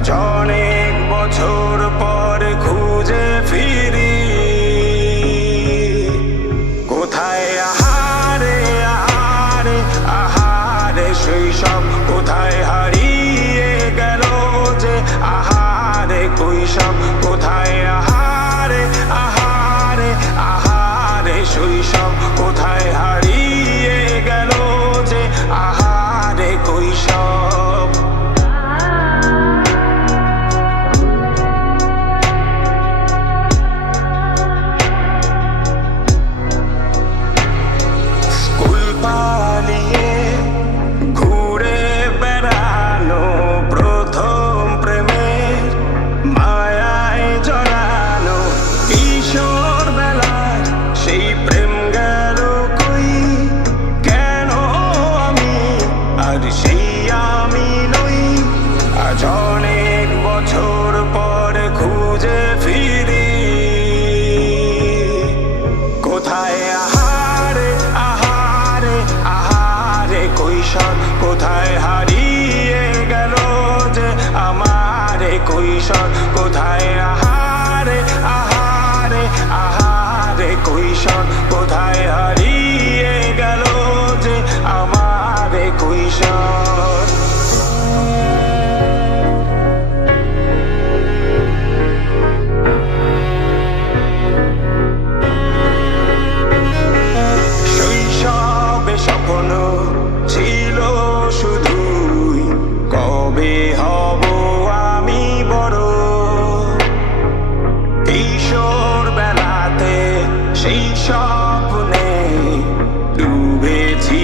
আজ অনেক বছর পর খুঁজে ফিরি কোথায় আহারে আহারে আহারে শৈশব কোথায় হারিয়ে গেল যে আহারে কৈশব কোথায় আহারে আহারে আহারে শৈশব কোথায় হারিয়ে গেল যে আহারে কৈশব স্কুল পালিয়ে ঘুরে বেড়ানো প্রথম প্রেমের মায়ায় জড়ানো কিশোর বেলায় সেই প্রেম গেল কই কেন আমি আর সেই আমি নই আজ অনেক বছর পর খুঁজে ফিরি কোথায় আহারে আহারে আহারে কৈশোর কোথায় হারিয়ে গেল যে আমারে কৈশোর কোথায় আহারে আহারে আহারে কৈশোর কোথায় হারিয়ে গেল যে আমারে কৈশোর শৈশবে স্বপ্ন ছিল শুধুই কবে হব আমি বড় কিশোর বেলাতে সেই স্বপ্নে ডুবেছি